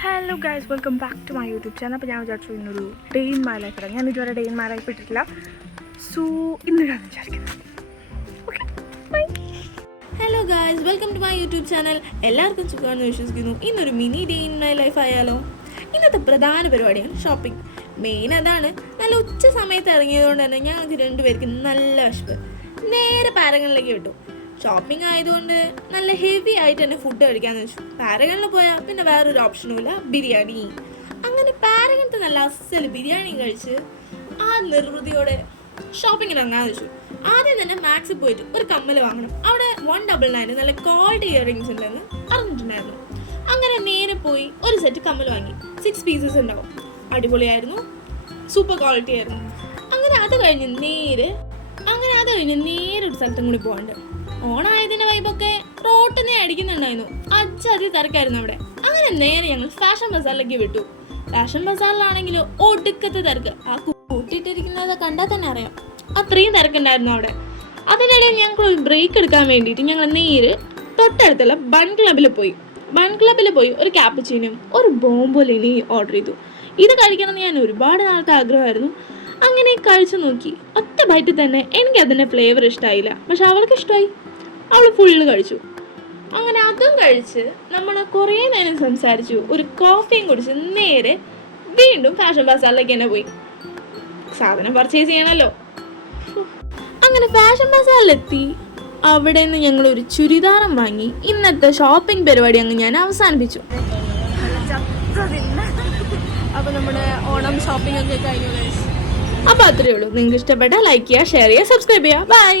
Hello guys, welcome back to my YouTube channel. അപ്പോൾ ഞാൻ വിചാരിച്ചു ഇന്നൊരു ഡേ ഇൻ മൈ ലൈഫ് ഇടാം. ഞാൻ ഇതുവരെ ഡേ ഇൻ മൈ ലൈഫ് ഇട്ടിട്ടില്ല. സോ ഇന്നിടാന്ന് വിചാരിക്കുന്നത്. Okay, bye. Hello guys, welcome to my YouTube channel. എല്ലാവർക്കും സുഖമാണെന്ന് വിശ്വസിക്കുന്നു. ഇന്നൊരു mini day in my life ആയാലോ. ഇന്നത്തെ പ്രധാന പരിപാടിയാണ് ഷോപ്പിംഗ്. മെയിൻ അതാണ്. നല്ല ഉച്ച സമയത്ത് ഇറങ്ങിയതുകൊണ്ട് തന്നെ ഞങ്ങൾക്ക് രണ്ടുപേർക്ക് നല്ല വിശപ്പ്. നേരെ പാരഗണിലേക്ക് വിട്ടു. ഷോപ്പിംഗ് ആയതുകൊണ്ട് നല്ല ഹെവി ആയിട്ട് തന്നെ ഫുഡ് കഴിക്കാമെന്ന് വെച്ചു. പാരഗണിൽ പോയാൽ പിന്നെ വേറൊരു ഓപ്ഷനും ഇല്ല, ബിരിയാണി. അങ്ങനെ പാരഗണത്തെ നല്ല അസൽ ബിരിയാണി കഴിച്ച് ആ നിർവൃതിയോടെ ഷോപ്പിങ്ങിന് ഇറങ്ങാമെന്ന് വെച്ചു. ആദ്യം തന്നെ മാക്സിൽ പോയിട്ട് ഒരു കമ്മൽ വാങ്ങണം. അവിടെ 199 നല്ല ക്വാളിറ്റി ഇയറിങ്സ് ഉണ്ടെന്ന് അറിഞ്ഞിട്ടുണ്ടായിരുന്നു. അങ്ങനെ നേരെ പോയി ഒരു സെറ്റ് കമ്മൽ വാങ്ങി. 6 പീസസ് ഉണ്ടാവും. അടിപൊളിയായിരുന്നു, സൂപ്പർ ക്വാളിറ്റി ആയിരുന്നു. അങ്ങനെ അത് കഴിഞ്ഞ് നേരെ ഒരു സ്ഥലത്തും കൂടി പോകാണ്ട്. ഓണായതിൻ്റെ വൈബൊക്കെ റോട്ടിനെ അടിക്കുന്നുണ്ടായിരുന്നു. അജ്ജാതി തിരക്കായിരുന്നു അവിടെ. അങ്ങനെ നേരെ ഞങ്ങൾ ഫാഷൻ ബസാറിലേക്ക് വിട്ടു. ഫാഷൻ ബസാറിലാണെങ്കിലും ഒടുക്കത്തെ തിരക്ക്. ആ കൂട്ടിയിട്ടിരിക്കുന്നത് കണ്ടാൽ തന്നെ അറിയാം, അത്രയും തിരക്കുണ്ടായിരുന്നു അവിടെ. അതിനിടയിൽ ഞങ്ങൾക്ക് ഒരു ബ്രേക്ക് എടുക്കാൻ വേണ്ടിയിട്ട് ഞങ്ങൾ നേരെ തൊട്ടടുത്തുള്ള ബൺ ക്ലബിൽ പോയി ഒരു ക്യാപ്പച്ചീനും ഒരു ബോംബോലിനെയും ഓർഡർ ചെയ്തു. ഇത് കഴിക്കണമെന്ന് ഞാൻ ഒരുപാട് നാളത്തെ ആഗ്രഹമായിരുന്നു. അങ്ങനെ കഴിച്ചു നോക്കി. ഒറ്റ ബൈറ്റിൽ തന്നെ എനിക്ക് അതിൻ്റെ ഫ്ലേവർ ഇഷ്ടമായില്ല, പക്ഷെ അവൾക്ക് ഇഷ്ടമായി. അവൾ ഫുള്ള് കഴിച്ചു. അങ്ങനെ അതും കഴിച്ച് നമ്മൾ കുറേ നേരം സംസാരിച്ചു. ഒരു കോഫിയും കുടിച്ച് നേരെ വീണ്ടും ഫാഷൻ ബസാറിലേക്ക് തന്നെ പോയി. സാധനം പർച്ചേസ് ചെയ്യണമല്ലോ. അങ്ങനെ ഫാഷൻ ബസാറിലെത്തി. അവിടെ നിന്ന് ഞങ്ങൾ ഒരു ചുരിദാറും വാങ്ങി. ഇന്നത്തെ ഷോപ്പിംഗ് പരിപാടി അങ്ങ് ഞാൻ അവസാനിപ്പിച്ചു. അപ്പോൾ നമ്മുടെ ഓണം ഷോപ്പിംഗ് ഒക്കെ കഴിഞ്ഞു. അപ്പോൾ അത്രയേ ഉള്ളൂ. നിങ്ങൾക്ക് ഇഷ്ടപ്പെട്ടാൽ ലൈക്ക് ചെയ്യുക, ഷെയർ ചെയ്യുക, സബ്സ്ക്രൈബ് ചെയ്യുക. ബൈ.